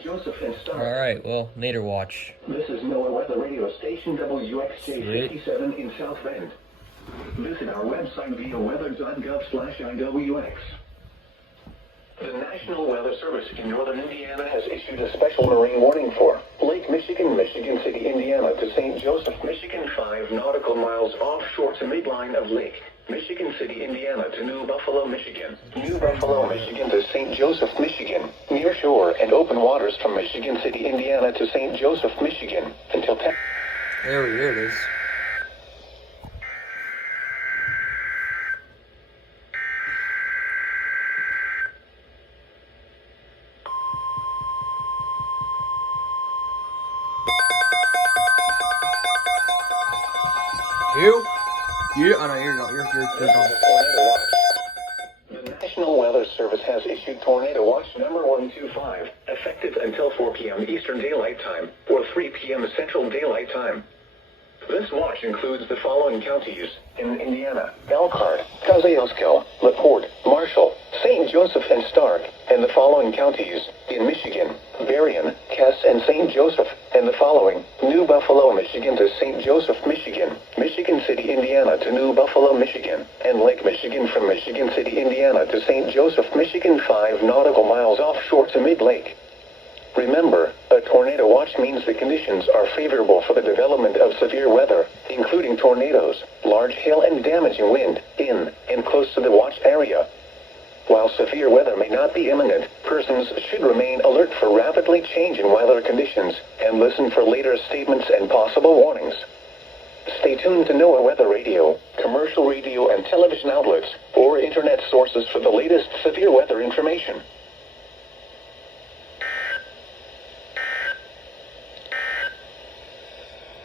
St. Joseph and Stark. Alright, well, Nader Watch. This is NOAA Weather Radio Station WXJ 57 in South Bend. Visit our website via weather.gov/IWX. The National Weather Service in northern Indiana has issued a special marine warning for Lake Michigan, Michigan City, Indiana to St. Joseph, Michigan, 5 nautical miles offshore to midline of Lake Michigan City, Indiana to New Buffalo, Michigan. New Buffalo, Michigan to St. Joseph, Michigan. Near shore and open waters from Michigan City, Indiana to St. Joseph, Michigan until 10. There it is. Oh no, you're gone. You're gone. The National Weather Service has issued Tornado Watch number 125, effective until 4 p.m. Eastern Daylight Time, or 3 p.m. Central Daylight Time. This watch includes the following counties in Indiana: Elkhart, Kosciuszko, LaPorte, Marshall, St. Joseph and Stark, and the following counties in Michigan: Berrien, Cass, and St. Joseph, and the following: New Buffalo, Michigan to St. Joseph, Michigan, Michigan City, Indiana to New Buffalo, Michigan, and Lake Michigan from Michigan City, Indiana to St. Joseph, Michigan, 5 nautical miles offshore to mid-lake. Remember, a tornado watch means the conditions are favorable for the development of severe weather, including tornadoes, large hail, and damaging wind in and close to the watch area. While severe weather may not be imminent, persons should remain alert for rapidly changing weather conditions and listen for later statements and possible warnings. Stay tuned to NOAA Weather Radio, commercial radio and television outlets, or internet sources for the latest severe weather information.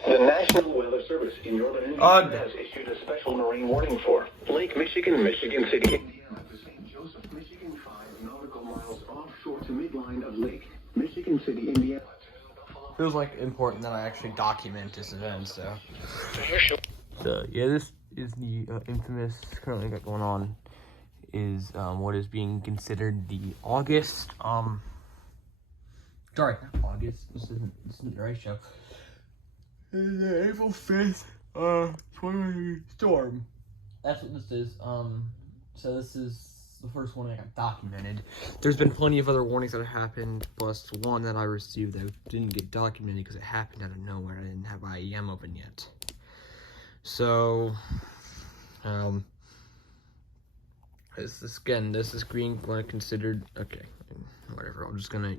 The National Weather Service in northern Indiana has issued a special marine warning for Lake Michigan, Michigan City, Indiana to St. Joseph, Michigan, 5 nautical miles offshore to midline of Lake Michigan City, Indiana. Feels like important that I actually document this event, so yeah, this is the infamous currently got going on is what is being considered the August sorry, not August, this isn't the right show. The April 5th, 2020 storm. That's what this is. So this is the first one that got documented. There's been plenty of other warnings that have happened, plus one that I received that didn't get documented because it happened out of nowhere. I didn't have IEM open yet. So, this is green considered, okay, whatever,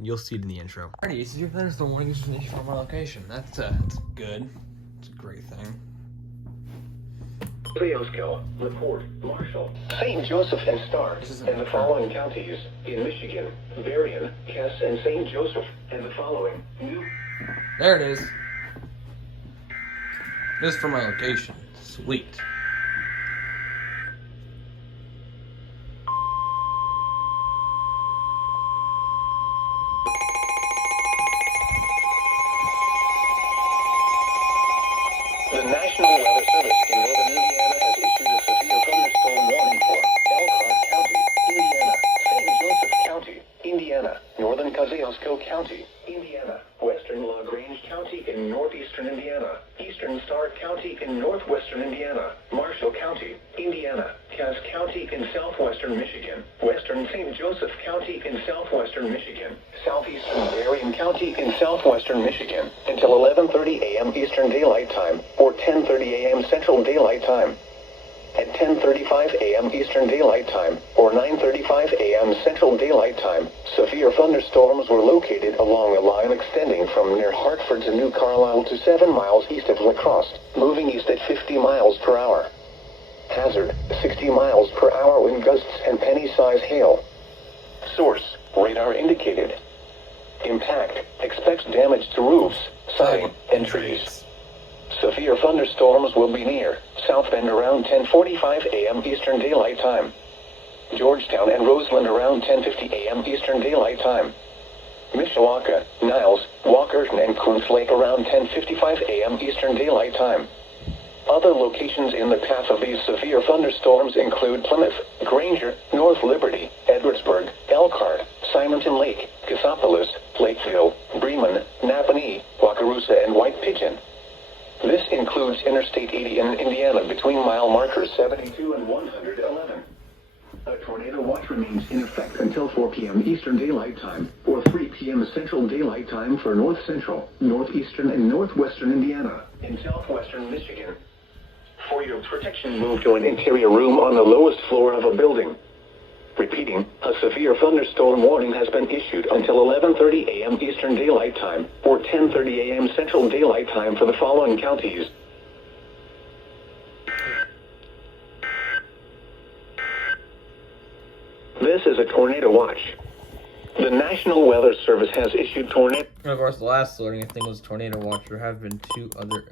you'll see it in the intro. Alrighty, this is your thunderstorm warning destination from my location. That's good. It's a great thing. Kosciuszko, LaPorte, Marshall, St. Joseph and Stark, and the following counties in Michigan: Berrien, Cass, and St. Joseph, and the following. There it is. This is for my location. Sweet. The National Weather Service in northern Indiana has issued a severe thunderstorm warning for Elkhart County, Indiana, St. Joseph County, Indiana, northern Kosciuszko County, Indiana, western LaGrange County in northeastern Indiana, eastern Stark County in northwestern Indiana, Marshall County, Indiana, Cass County in southwestern Michigan, western St. Joseph County in southwestern Michigan, southeastern Berrien County in southwestern Michigan, until 11:30 a.m. Eastern Daylight Time, or 10:30 a.m. Central Daylight Time. At 10:35 a.m. Eastern Daylight Time, or 9:35 a.m. Central Daylight Time, severe thunderstorms were located along a line extending from near Hartford to New Carlisle to 7 miles east of La Crosse, moving east at 50 miles per hour. Hazard, 60 miles per hour wind gusts and penny-size hail. Source, radar indicated. Impact, expects damage to roofs, siding, and trees. Severe thunderstorms will be near South Bend around 10:45 a.m. Eastern Daylight Time. Georgetown and Roseland around 10:50 a.m. Eastern Daylight Time. Mishawaka, Niles, Walkerton, and Coons Lake around 10:55 a.m. Eastern Daylight Time. Other locations in the path of these severe thunderstorms include Plymouth, Granger, North Liberty, Edwardsburg, Elkhart, Simonton Lake, Cassopolis, Lakeville, Interstate 80 in Indiana between mile markers 72 and 111. A tornado watch remains in effect until 4 p.m. Eastern Daylight Time or 3 p.m. Central Daylight Time for North Central, Northeastern, and Northwestern Indiana and Southwestern Michigan. For your protection, move to an interior room on the lowest floor of a building. Repeating, a severe thunderstorm warning has been issued until 11:30 a.m. Eastern Daylight Time or 10:30 a.m. Central Daylight Time for the following counties. This is a tornado watch. The National Weather Service has issued tornado... And of course, the last loading, I think, was tornado watch. There have been two other...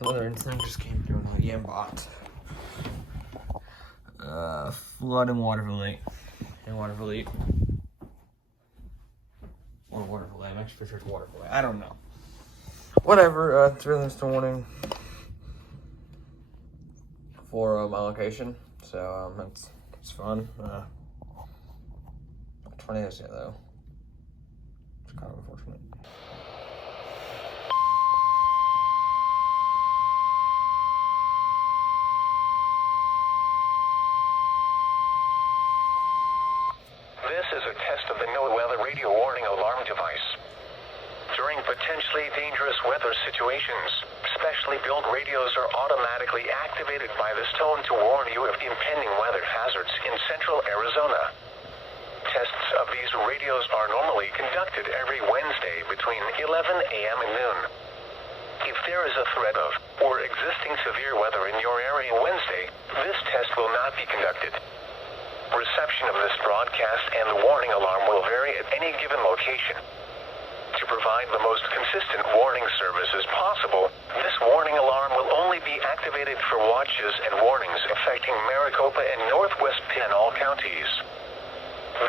Another incident just came through on the bot. Flood in Waterville Lake. Or Waterville Lake. I'm actually pretty sure it's Waterville Lake. I don't know. Whatever, 3 storm warning for my location. So, it's fun. Tornadoes yet, though. It's kind of unfortunate. This is a test of the NOAA radio warning alarm device. During potentially dangerous weather situations, specially built radios are automatically activated by this tone to warn you of impending weather hazards in central Arizona. Tests of these radios are normally conducted every Wednesday between 11 a.m. and noon. If there is a threat of or existing severe weather in your area Wednesday, this test will not be conducted. Reception of this broadcast and the warning alarm will vary at any given location. To provide the most consistent warning services possible, this warning alarm will only be activated for watches and warnings affecting Maricopa and Northwest Pinal counties.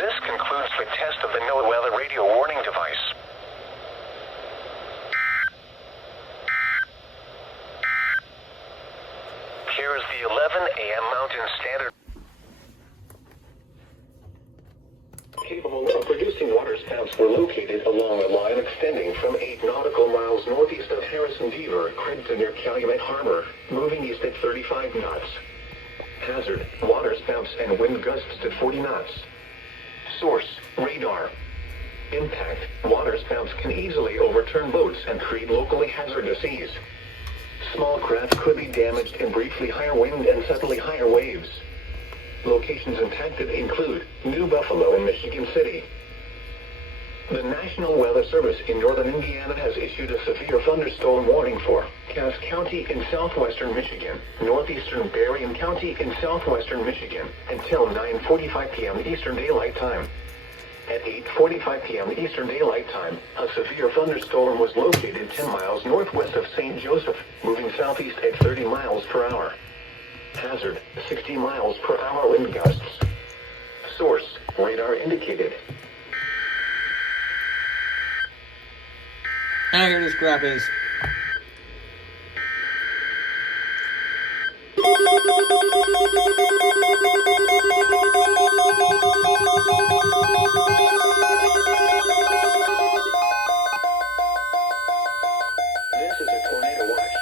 This concludes the test of the NOAA weather radio warning device. Here is the 11 a.m. Mountain Standard. Capable of producing waterspouts were located along a line extending from 8 nautical miles northeast of Harrison Beaver, Crampton near Calumet Harbor, moving east at 35 knots. Hazard, waterspouts and wind gusts at 40 knots. Source, radar. Impact, waterspouts can easily overturn boats and create locally hazardous seas. Small craft could be damaged in briefly higher wind and suddenly higher waves. Locations impacted include New Buffalo and Michigan City. The National Weather Service in northern Indiana has issued a severe thunderstorm warning for Cass County in southwestern Michigan, northeastern Berrien County in southwestern Michigan, until 9:45 p.m. Eastern Daylight Time. At 8:45 p.m. Eastern Daylight Time, a severe thunderstorm was located 10 miles northwest of St. Joseph, moving southeast at 30 miles per hour. Hazard, 60 miles per hour wind gusts. Source, radar indicated. And I hear this crap is. This is a tornado watch.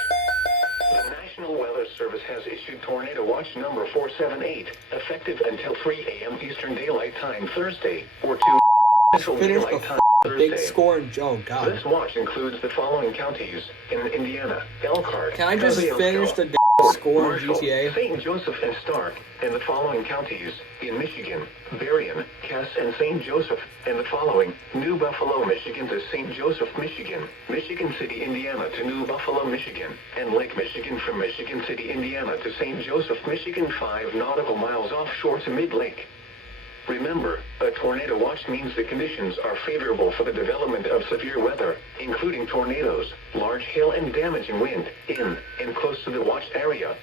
The National Weather Service has issued tornado watch number 478, effective until 3 a.m. Eastern Daylight Time Thursday, or 2 Central Daylight Time Thursday. Big score and oh god. This watch includes the following counties in Indiana: Elkhart, Can I just Kosciuszko, finish the score in Marshall, GTA? St. Joseph and Stark, and the following counties in Michigan: Berrien, Cass, and St. Joseph, and the following: New Buffalo, Michigan to St. Joseph, Michigan, Michigan City, Indiana to New Buffalo, Michigan, and Lake Michigan from Michigan City, Indiana to St. Joseph, Michigan, 5 nautical miles offshore to mid-lake. Remember, a tornado watch means the conditions are favorable for the development of severe weather, including tornadoes, large hail and damaging wind, in and close to the watched area.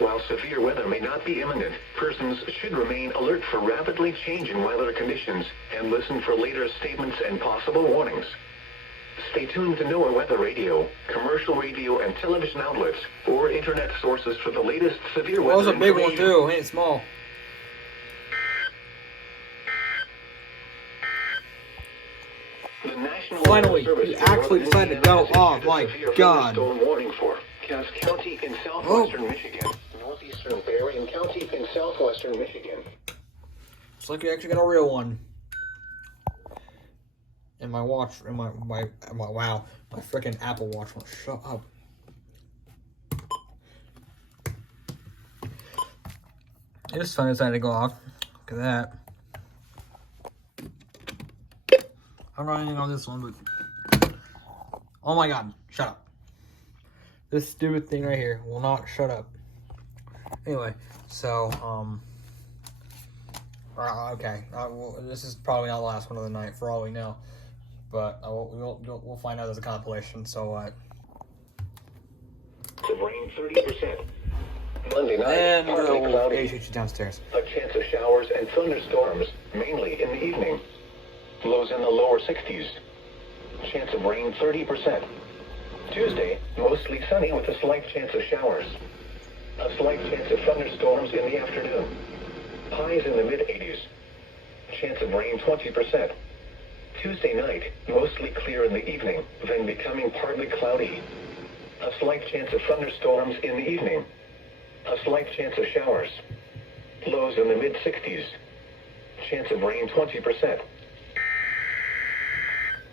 While severe weather may not be imminent, persons should remain alert for rapidly changing weather conditions and listen for later statements and possible warnings. Stay tuned to NOAA Weather Radio, commercial radio and television outlets, or internet sources for the latest severe weather That was a big one information. too, ain't small. Finally, Service he in actually Northern decided to go Indiana off. has My issued a severe God. thunderstorm warning for Cass County in southwestern Michigan, northeastern Berrien County in southwestern Michigan. It's like you actually got a real one. And my watch, and my wow, my freaking Apple Watch won't shut up. It just finally decided to go off. Look at that. I'm running on this one, but oh my God, shut up. This stupid thing right here will not shut up. Anyway, so okay, this is probably not the last one of the night for all we know, but we'll find out as a compilation. So Rain 30%. Monday night, and partly cloudy. HH downstairs. A chance of showers and thunderstorms, mainly in the evening. Lows in the lower 60s. Chance of rain 30%. Tuesday, mostly sunny with a slight chance of showers. A slight chance of thunderstorms in the afternoon. Highs in the mid-80s. Chance of rain 20%. Tuesday night, mostly clear in the evening, then becoming partly cloudy. A slight chance of thunderstorms in the evening. A slight chance of showers. Lows in the mid-60s. Chance of rain 20%.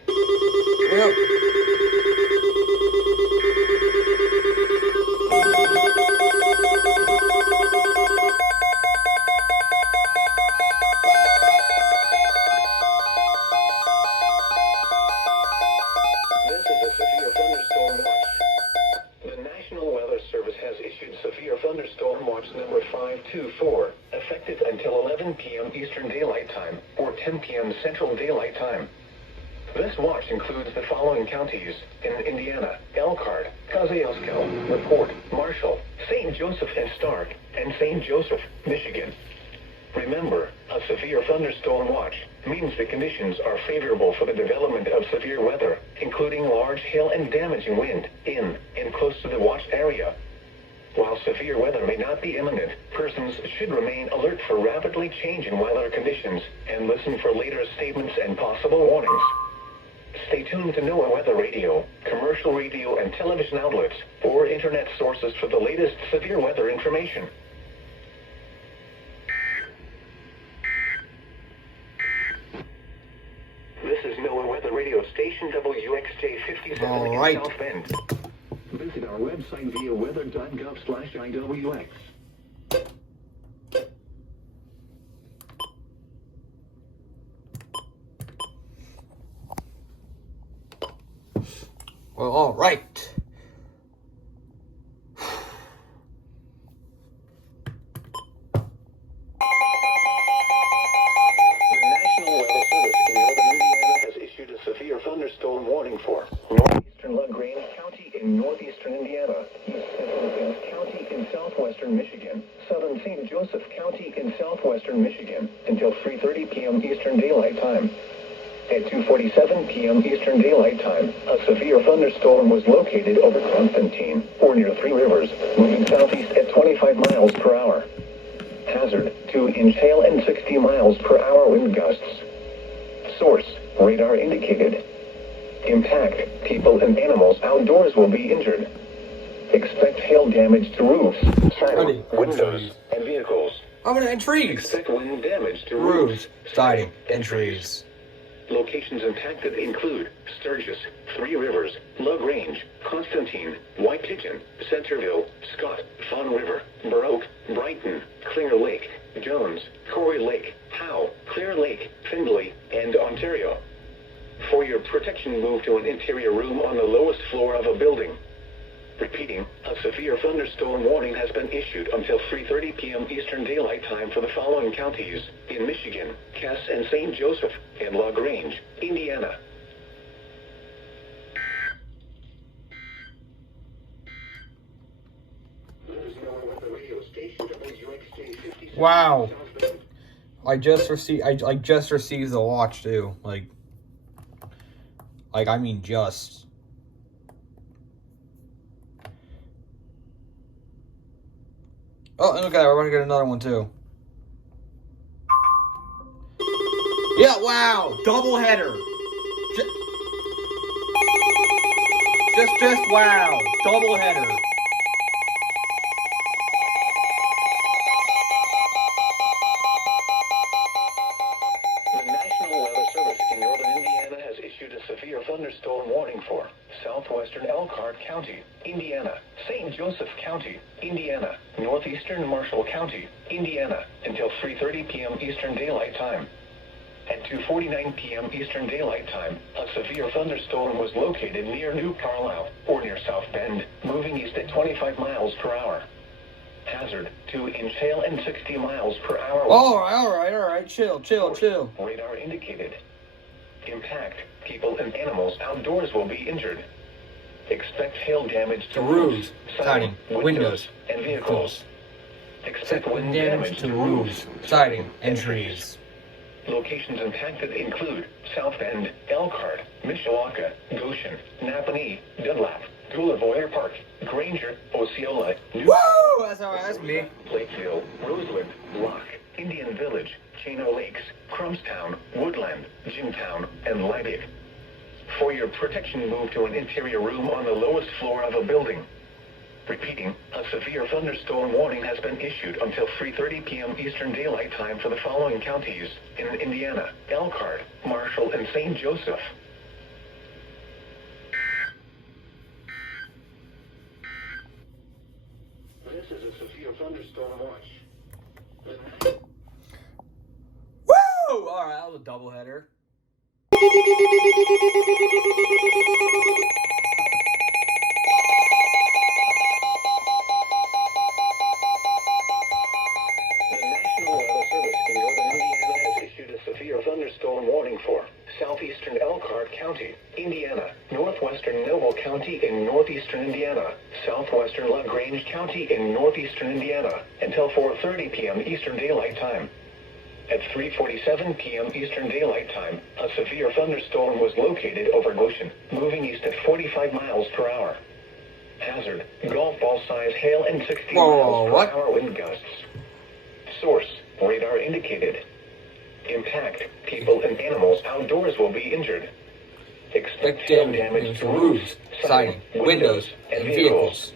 Yep. This is a severe thunderstorm watch. The National Weather Service has issued severe thunderstorm watch number 524, effective until 11 p.m. Eastern Daylight Time, or 10 p.m. Central Daylight Time. This watch includes the following counties in Indiana: Elkhart, Kosciuszko, LaPorte, Marshall, St. Joseph and Stark, and St. Joseph, Michigan. Remember, a severe thunderstorm watch means the conditions are favorable for the development of severe weather, including large hail and damaging wind in and close to the watched area. While severe weather may not be imminent, persons should remain alert for rapidly changing weather conditions and listen for later statements and possible warnings. Stay tuned to NOAA Weather Radio, commercial radio and television outlets, or internet sources for the latest severe weather information. This is NOAA Weather Radio Station WXJ 57 All right. in South Bend. Visit our website via weather.gov/IWX. Well, all right. The National Weather Service in northern Indiana has issued a severe thunderstorm warning for northeastern LaGrange County in northeastern Indiana, east central County in southwestern Michigan, southern St. Joseph County in southwestern Michigan until 3:30 p.m. Eastern Daylight Time. At 2:47 p.m. Eastern Daylight Time, a severe thunderstorm was located over Constantine, or near Three Rivers, moving southeast at 25 miles per hour. Hazard, 2-inch hail and 60 miles per hour wind gusts. Source, radar indicated. Impact, people and animals outdoors will be injured. Expect hail damage to roofs, siding, windows, and vehicles. And trees. Expect wind damage to Roofs, siding, and trees. Locations impacted include Sturgis, Three Rivers, LaGrange, Constantine, White Pigeon, Centerville, Scott, Fawn River, Burr Oak, Brighton, Clear Lake, Jones, Corey Lake, Howe, Clear Lake, Findlay, and Ontario. For your protection, move to an interior room on the lowest floor of a building. Repeating, a severe thunderstorm warning has been issued until 3:30 p.m. Eastern Daylight Time for the following counties in Michigan: Cass and St. Joseph, and LaGrange, Indiana. Wow. I just received the watch too. Like I mean just. Oh, and look at that, we're about to get another one too. Yeah, wow! Double header! Just wow. Double header. The National Weather Service in northern Indiana has issued a severe thunderstorm warning for southwestern Elkhart County, Indiana, St. Joseph County, Indiana, northeastern Marshall County, Indiana, until 3:30 p.m. Eastern Daylight Time. At 2:49 p.m. Eastern Daylight Time, a severe thunderstorm was located near New Carlisle, or near South Bend, moving east at 25 miles per hour. Hazard, 2-inch hail and 60 miles per hour. All right. Chill. Radar indicated. Impact, people and animals outdoors will be injured. Expect hail damage to roofs, siding, windows, and vehicles. Expect wind damage to roofs, siding, and trees. Locations impacted include South Bend, Elkhart, Mishawaka, Goshen, Napanee, Dunlap, Gulliver Park, Granger, Osceola, New Woo! That's me. Lakeville, Rosewood, Locke, Indian Village, Chino Lakes, Crumstown, Woodland, Jimtown, and Liebig. For your protection, move to an interior room on the lowest floor of a building. Repeating, a severe thunderstorm warning has been issued until 3:30 p.m. Eastern Daylight Time for the following counties in Indiana: Elkhart, Marshall, and St. Joseph. This is a severe thunderstorm watch. Woo! All right, that was a doubleheader. Thunderstorm warning for southeastern Elkhart County, Indiana, northwestern Noble County in northeastern Indiana, southwestern LaGrange County in northeastern Indiana, until 4:30 p.m. Eastern Daylight Time. At 3:47 p.m. Eastern Daylight Time, a severe thunderstorm was located over Goshen, moving east at 45 miles per hour. Hazard, golf ball size hail and 60 miles per hour wind gusts. Source, radar indicated. Impact, people and animals outdoors will be injured. Expect hail damage to roofs, siding, windows, and vehicles.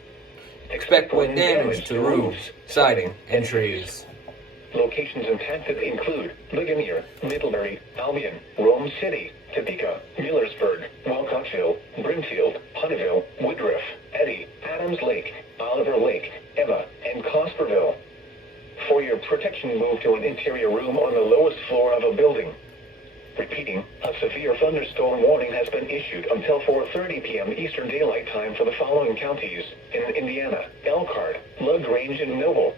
Expect wind damage to roofs, siding, and trees. Locations impacted include Ligonier, Middlebury, Albion, Rome City, Topeka, Millersburg, Walcottville, Brimfield, Hunterville, Woodruff, Eddy, Adams Lake, Oliver Lake, Eva, and Cosperville. For your protection, move to an interior room on the lowest floor of a building. Repeating, a severe thunderstorm warning has been issued until 4:30 p.m. Eastern Daylight Time for the following counties in Indiana: Elkhart, LaGrange, and Noble.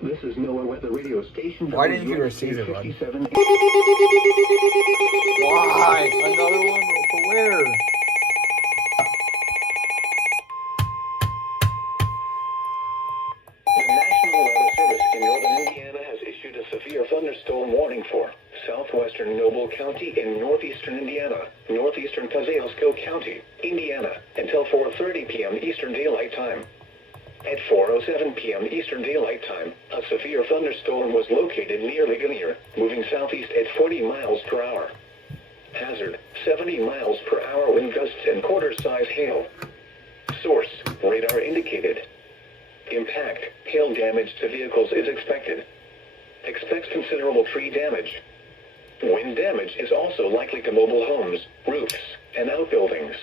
This is NOAA Weather Radio Station. Why didn't you receive it, bud? 57. Why? Another one? For where? Severe thunderstorm warning for southwestern Noble County in northeastern Indiana, northeastern Kosciuszko County, Indiana, until 4:30 p.m. Eastern Daylight Time. At 4:07 p.m. Eastern Daylight Time, a severe thunderstorm was located near Ligonier, moving southeast at 40 miles per hour. Hazard, 70 miles per hour wind gusts and quarter-size hail. Source, radar indicated. Impact, hail damage to vehicles is expected. Expects considerable tree damage. Wind damage is also likely to mobile homes, roofs, and outbuildings.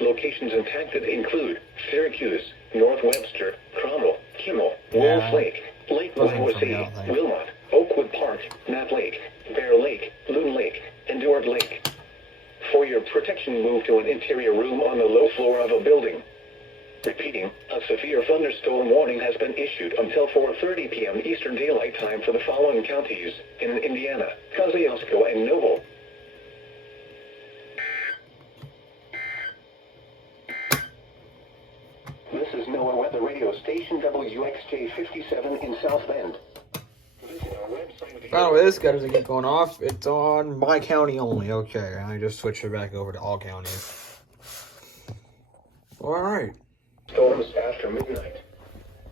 Locations impacted include Syracuse, North Webster, Cromwell, Kimmel, Wolf Lake, Lake Wawasee, Wilmot, Oakwood Park, Knapp Lake, Bear Lake, Loon Lake, and Duard Lake. For your protection, move to an interior room on the low floor of a building. Repeating, a severe thunderstorm warning has been issued until 4:30 p.m. Eastern Daylight Time for the following counties in Indiana: Kosciuszko and Noble. This is NOAA Weather Radio Station WXJ 57 in South Bend. Visit our website. Oh, this guy doesn't get going off. It's on my county only. Okay, I just switched it back over to all counties. All right. Storms after midnight.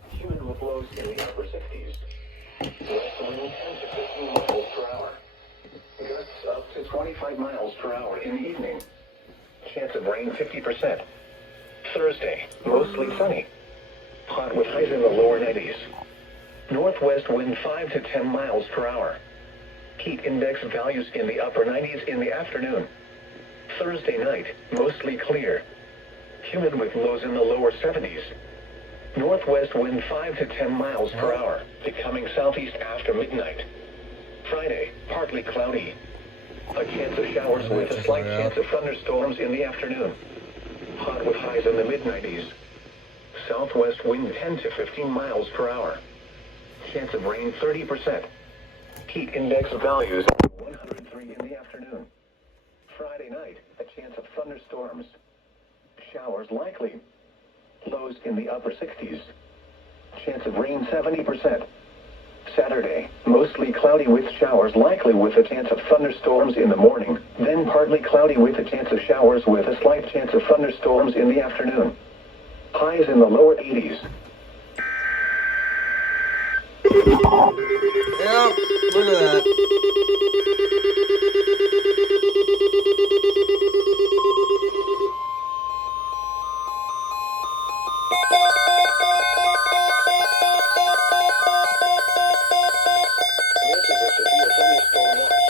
Human flows in the upper 60s. West wind 10 to 15 miles per hour. Gusts up to 25 miles per hour in the evening. Chance of rain 50%. Thursday, mostly sunny. Hot with highs in the lower 90s. Northwest wind 5 to 10 miles per hour. Heat index values in the upper 90s in the afternoon. Thursday night, mostly clear. Humid with lows in the lower 70s. Northwest wind 5 to 10 miles per hour, becoming southeast after midnight. Friday, partly cloudy. A chance of showers with a slight chance of thunderstorms in the afternoon. Hot with highs in the mid-90s. Southwest wind 10 to 15 miles per hour. Chance of rain 30%. Heat index values 103 in the afternoon. Friday night, a chance of thunderstorms. Showers likely. Lows in the upper 60s. Chance of rain 70%. Saturday, mostly cloudy with showers likely with a chance of thunderstorms in the morning, then partly cloudy with a chance of showers with a slight chance of thunderstorms in the afternoon. Highs in the lower 80s. Yep, look at that. This is a severe thunderstorm watch.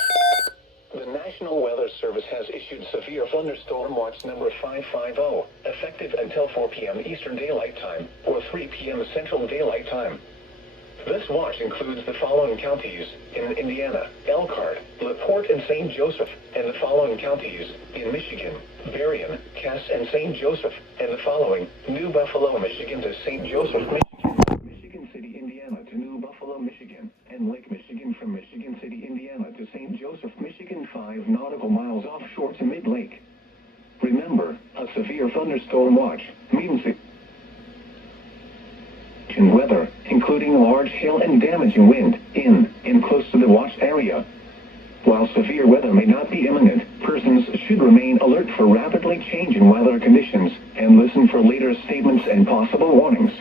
The National Weather Service has issued severe thunderstorm watch number 550, effective until 4 p.m. Eastern Daylight Time, or 3 p.m. Central Daylight Time. This watch includes the following counties in Indiana: Elkhart, LaPorte, and St. Joseph, and the following counties in Michigan: Berrien, Cass, and St. Joseph, and the following: New Buffalo, Michigan to St. Joseph, Michigan, Michigan City, Indiana to New Buffalo, Michigan, and Lake Michigan from Michigan City, Indiana to St. Joseph, Michigan, 5 nautical miles offshore to mid-lake. Remember, a severe thunderstorm watch means weather, including large hail and damaging wind, in and close to the watched area. While severe weather may not be imminent, persons should remain alert for rapidly changing weather conditions and listen for later statements and possible warnings.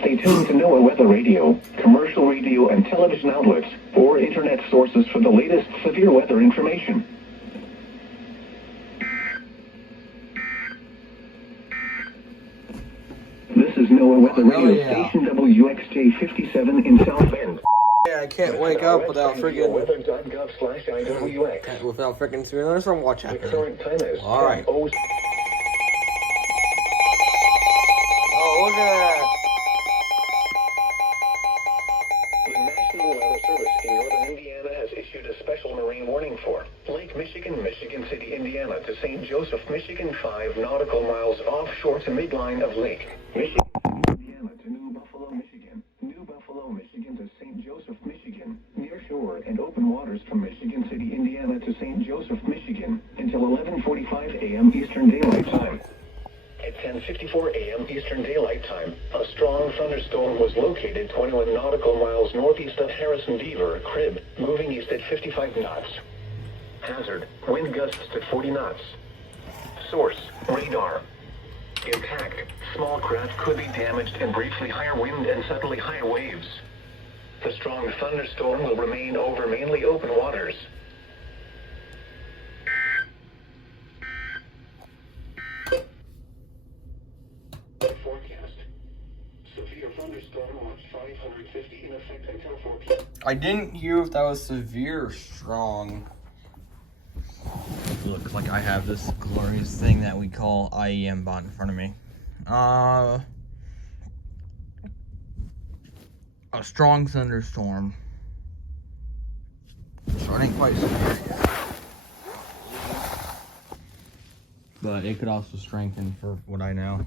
Stay tuned to NOAA Weather Radio, commercial radio and television outlets, or internet sources for the latest severe weather information. This is NOAA Weather Radio Station WXJ 57 in South Bend. Yeah, I can't wake up without freaking weather.gov/IWX. without freaking severe thunderstorm watch The happening. current time is All right. 10:06. Oh, look at that. The National Weather Service in northern Indiana has issued a special marine warning for Lake Michigan, Michigan City, Indiana to St. Joseph, Michigan, 5 nautical miles offshore to midline of Lake Michigan, Indiana to New Buffalo, Michigan, New Buffalo, Michigan to St. Joseph, Michigan, near shore and open waters from Michigan City, Indiana to St. Joseph, Michigan, until 11:45 a.m. Eastern Daylight Time. At 10:54 a.m. Eastern Daylight Time, a strong thunderstorm was located 21 nautical miles northeast of Harrison Beaver, Crib, moving east at 55 knots. Hazard, wind gusts to 40 knots. Source, radar. Impact, small craft could be damaged and briefly higher wind and suddenly higher waves. The strong thunderstorm will remain over mainly open waters. Forecast. Severe thunderstorm watch 550 in effect until 4 p.m. I didn't hear if that was severe or strong. Looks like I have this glorious thing that we call IEM bot in front of me. A strong thunderstorm. So it ain't quite severe yet. But it could also strengthen for what I know.